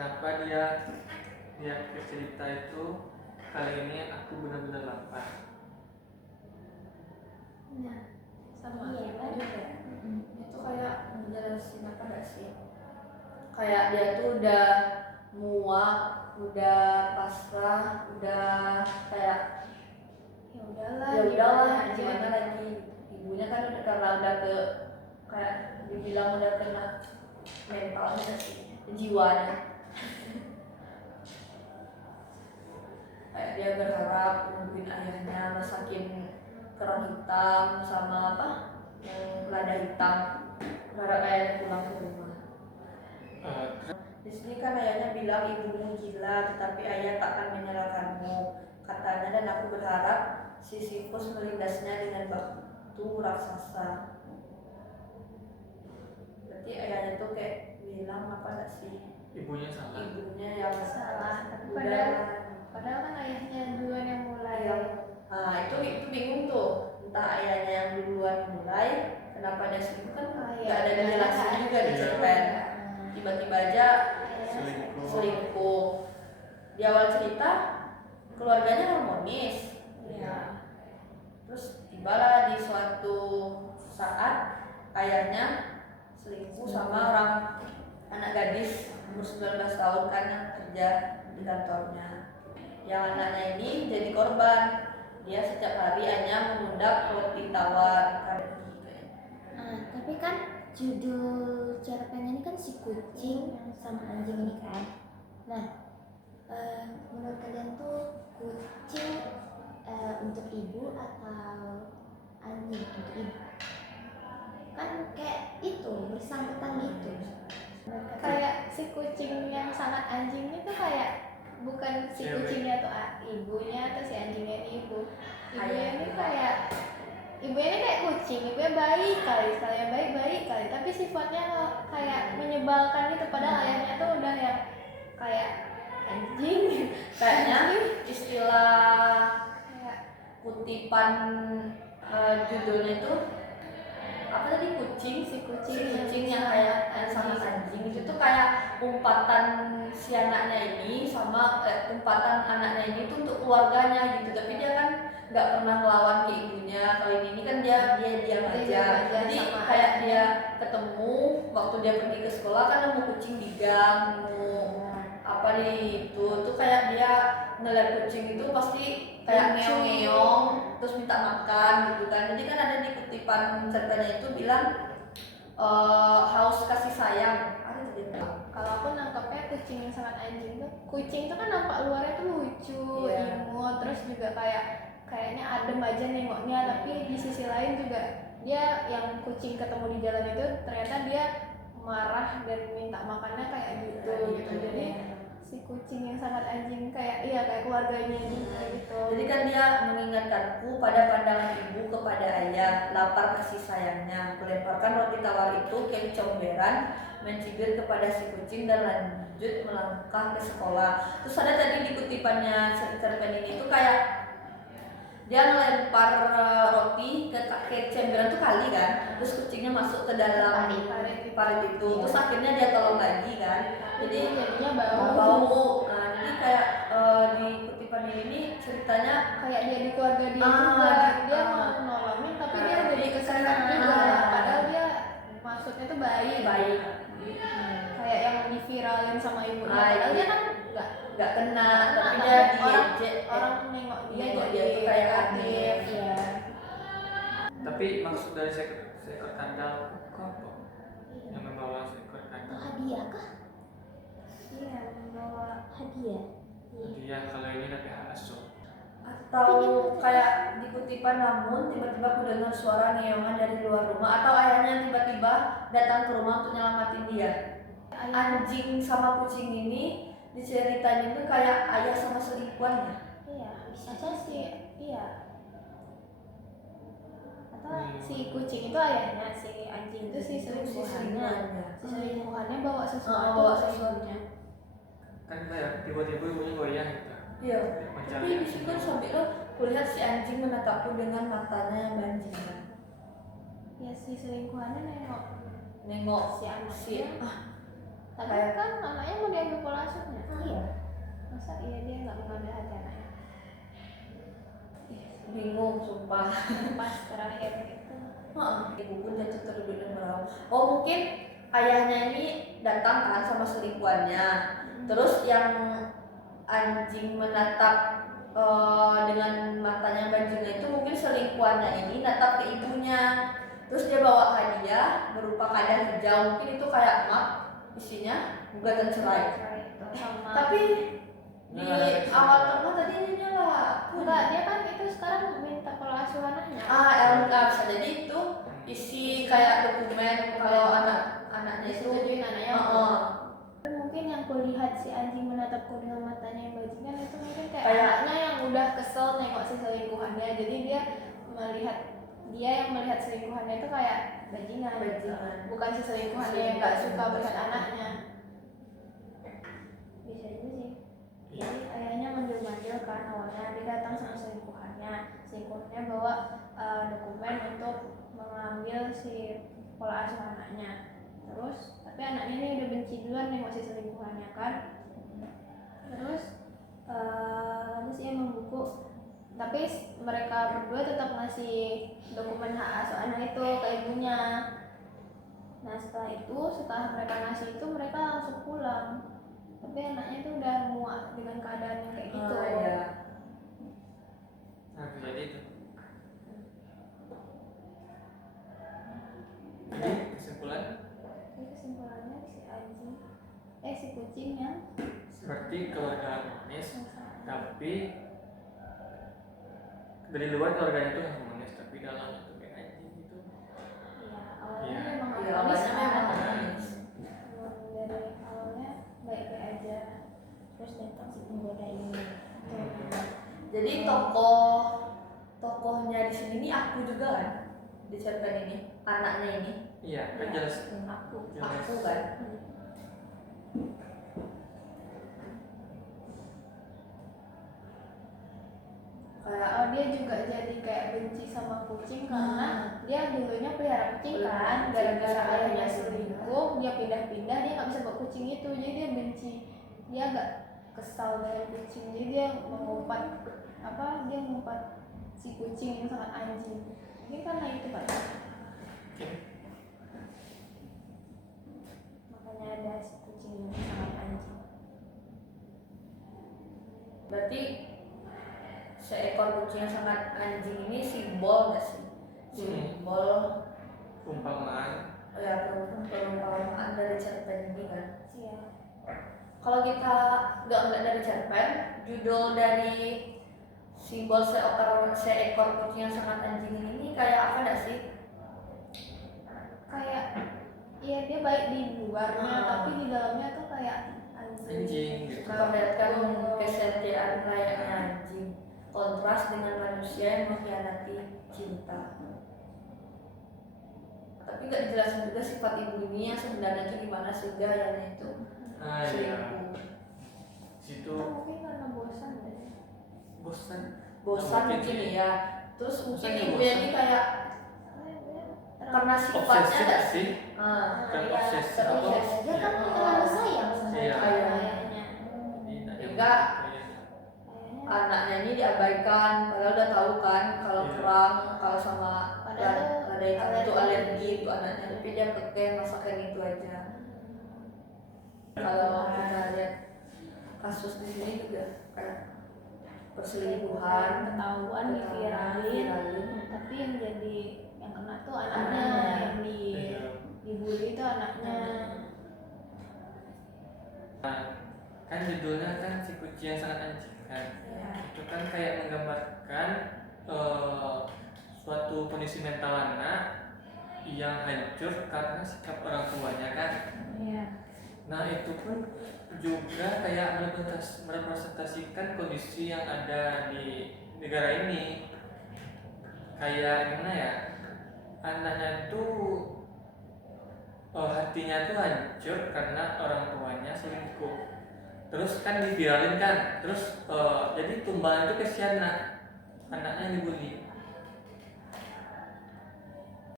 kenapa dia cerita itu kali ini aku benar-benar lapar. Nah, sama Iya, kita kan? juga. Itu kayak ngejelasin apa gak sih? Kayak dia tuh udah muak, udah pasrah, udah kayak Ya udahlah, ya udahlah aja gimana gitu. lagi. Ibunya kan udah karena udah ke kayak dibilang udah kena mentalnya sih, jiwanya. Kayak dia berharap nungguin ayahnya masakin kerang hitam sama apa yang lada hitam, berharap ayahnya pulang ke rumah. Di sini kan ayahnya bilang ibumu gila, tetapi ayah takkan menyalahkanmu, katanya, dan aku berharap Sisyphus melindasnya dengan batu raksasa. Berarti ayahnya tuh kayak bilang apa gak sih? Ibunya salah. Ibunya yang Salah, tapi udah padahal kan ayahnya duluan yang mulai. Nah itu bingung tuh, entah ayahnya yang duluan mulai, kenapa dia selingkuh kan nggak ada kejelasan juga di cerpen. Tiba-tiba aja selingkuh. Di awal cerita keluarganya harmonis, Iya. terus tibalah di suatu saat ayahnya selingkuh sama orang anak gadis umur 19 tahun kan yang kerja di kantornya. Yang anaknya ini jadi korban. Dia setiap hari hanya mengundak roti tawar. Tapi kan judul cerpennya ini kan si kucing sama anjing ini kan. Nah, menurut kalian tuh kucing untuk ibu atau anjing untuk ibu? Kan kayak itu bersangkutan gitu. Kayak si kucing yang sangat anjing itu kayak bukan si kucingnya tuh ibunya atau si anjingnya ini ibu. Ibunya ini kayak kucing, ibunya baik kali, sekalian baik kali, tapi sifatnya kayak menyebalkan gitu, padahal ayahnya tuh udah yang kayak anjing. Kayaknya istilah kutipan judulnya itu apa tadi, si kucing yang kayak sama anjing itu tuh kayak umpatan si anaknya ini sama umpatan anaknya ini tuh untuk keluarganya gitu, tapi dia kan nggak pernah ngelawan ke ibunya. Kali ini kan dia diam aja, jadi kayak dia ketemu waktu dia pergi ke sekolah kan nemu kucing di gang, apa di itu tuh kayak dia ngeliat kucing itu pasti kayak ngeong-ngeong terus minta makan gitu kan. Jadi kan ada di kutipan cerpennya itu bilang haus kasih sayang. Ada tadi kalau aku nangkapnya kucing yang sangat anjing tuh, kucing tuh kan nampak luarnya tuh lucu, imut, terus juga kayaknya adem aja nengoknya, tapi di sisi lain juga dia yang kucing ketemu di jalan itu ternyata dia marah dan minta makannya kayak gitu. Jadi si kucing yang sangat anjing kayak keluarganya juga gitu. Jadi kan dia mengingatkanku pada pandangan ibu kepada ayah, lapar kasih sayangnya. Kulemparkan roti tawar itu ke comberan, mencibir kepada si kucing dan lanjut melangkah ke sekolah. Terus ada tadi di kutipannya cerpen ini tuh kayak dia ngelempar roti ke cemberan tuh kali kan, terus kucingnya masuk ke dalam parit itu, terus akhirnya dia tolong lagi kan, jadi jadinya bau. Nah jadi kayak di kutipan ini ceritanya kayak dia di keluarga dia juga, dia mau nolongin tapi dia jadi kesana juga, padahal dia maksudnya tuh baik. Kayak yang diviralin sama ibunya, padahal dia kan nggak kena, tapi dia orang nengok dia tuh kayak aktif. Ya. Tapi maksud dari seekor kandang apa? Yang membawa seekor kandang? Hadiah kah? Iya, membawa hadiah. Dia kalau ini tapi asuh. Atau kayak di kutipan, namun tiba-tiba aku dengar suara ngeongan dari luar rumah, atau ayahnya tiba-tiba datang ke rumah untuk nyelamatin dia. Anjing sama kucing ini diceritain itu kayak ayah sama selingkuhannya. Iya, bisa sih. Iya. Atau si kucing itu ayahnya, si anjing itu si selingkuhannya. Si selingkuhannya bawa sesuatu. Kan tiba-tiba ibunya goyang gitu. Iya. Tapi di situ sampai lo kulihat si anjing menatapku dengan matanya yang banjir. Ya si selingkuhannya nengok Nengok si anaknya. Tapi kan anaknya mau diambil pola asuhnya. Iya. Masa iya dia nggak mengambil hati anaknya? Bingung sumpah. Pas terakhir itu. Ibu pun jatuh terduduk dan meraung. Oh mungkin ayahnya ini datang kan sama selingkuhannya. Terus yang anjing menatap dengan matanya bajingan itu mungkin selingkuhannya ini natap ke ibunya. Terus dia bawa hadiah berupa kadar hijau, mungkin itu kayak map isinya gugatan cerai. Sama. Tapi di awal tengah tadi dia nyala. Enggak, dia kan itu sekarang minta pola asuh anaknya. Bisa jadi itu isi kayak dokumen kalau anaknya itu. Disetujuin anaknya. Heeh. Mungkin yang kulihat si anjing menatapku dengan matanya yang bajingan itu mungkin kayak Kayak- anaknya yang udah kesel nengok si selingkuhannya, jadi dia yang melihat selingkuhannya itu kayak bajingan. Bukan si selingkuhannya yang nggak suka melihat anaknya. Bisa juga sih. Jadi ayahnya manggil-manggil kan awalnya, dia datang sama selingkuhannya bawa dokumen untuk mengambil si pola asuh anaknya. Terus tapi anaknya ini udah benci duluan nih masih selingkuhannya kan. Terus dia membuku, tapi mereka berdua tetap ngasih dokumen hak asuh anak itu ke ibunya. Nah setelah mereka ngasih itu mereka langsung pulang, tapi anaknya itu udah muak dengan keadaan yang kayak gitu. Iya. Nah, jadi itu. Jadi kesimpulan Jadi kesimpulannya si kucing yang seperti keluarga harmonis, tapi dari luar keluarganya itu harmonis, tapi dalamnya itu kayak anjing gitu. ya awalnya Iya. memang Iya, harmonis awalnya kan. memang harmonis. Memang dari awalnya baik-baik aja, terus datang si penggoda ini. Jadi tokohnya di sini nih aku juga kan di cerpen ini, anaknya ini Iya, kan jelas. aku Jelas. kan. Kayak Dia juga jadi kayak benci sama kucing karena dia dulunya pelihara kucing Pelihara kan, kucing, gara-gara gara-gara ayahnya ayahnya selingkuh dia pindah-pindah, dia nggak bisa bawa kucing itu, jadi dia benci, dia agak kesal dengan kucing, jadi dia mengumpat si kucing yang sangat anjing. Mungkin karena itu kan, makanya ada si kucing yang sangat anjing. berarti seekor kucing yang sangat anjing ini simbol nggak sih? Simbol Umpamaan. ya perumpamaan dari cerpen ini kan. Iya. Kalau kita nggak ngeliat dari cerpen, judul dari simbol seekor kucing yang sangat anjing ini kayak apa nggak sih? Kayak iya dia baik di luarnya tapi di dalamnya tuh kayak Anjing gitu. Memperlihatkan kesetiaan layaknya anjing, kontras dengan manusia yang mengkhianati cinta. Tapi nggak dijelasin juga sifat ibu ini yang sebenarnya itu gimana sehingga ayahnya itu Ah iya. selingkuh. Situ mungkin karena bosan deh. bosan. Bosan Mungkin mungkin sih. ya. Terus mungkin Bosan ya, ibunya bosan. ini kayak karena sifatnya Obsesif nggak sih. Iya, Terobsesi. terobsesi. dia kan terlalu sayang sama Iya. ayahnya. Hingga anaknya ini diabaikan, padahal udah tahu kan kalau Iya. perang, kalau sama Padahal ada ikan itu alergi itu anaknya, tapi dia kekeh masakan itu aja. Kalau kita lihat kasus di sini juga kayak perselingkuhan, ketahuan diviralin, viralin. tapi yang kena tuh anaknya, Anaknya. yang dibully itu anaknya. Kan judulnya kan si kucing yang sangat anjing kan. Ya. Itu kan kayak menggambarkan suatu kondisi mental anak yang hancur karena sikap orang tuanya kan. Iya. Nah itu pun juga kayak merepresentasikan kondisi yang ada di negara ini. Kayak gimana ya, anaknya itu hatinya tuh hancur karena orang tuanya selingkuh. Terus kan diviralin kan, terus jadi tumbalnya itu kesian anaknya yang dibully.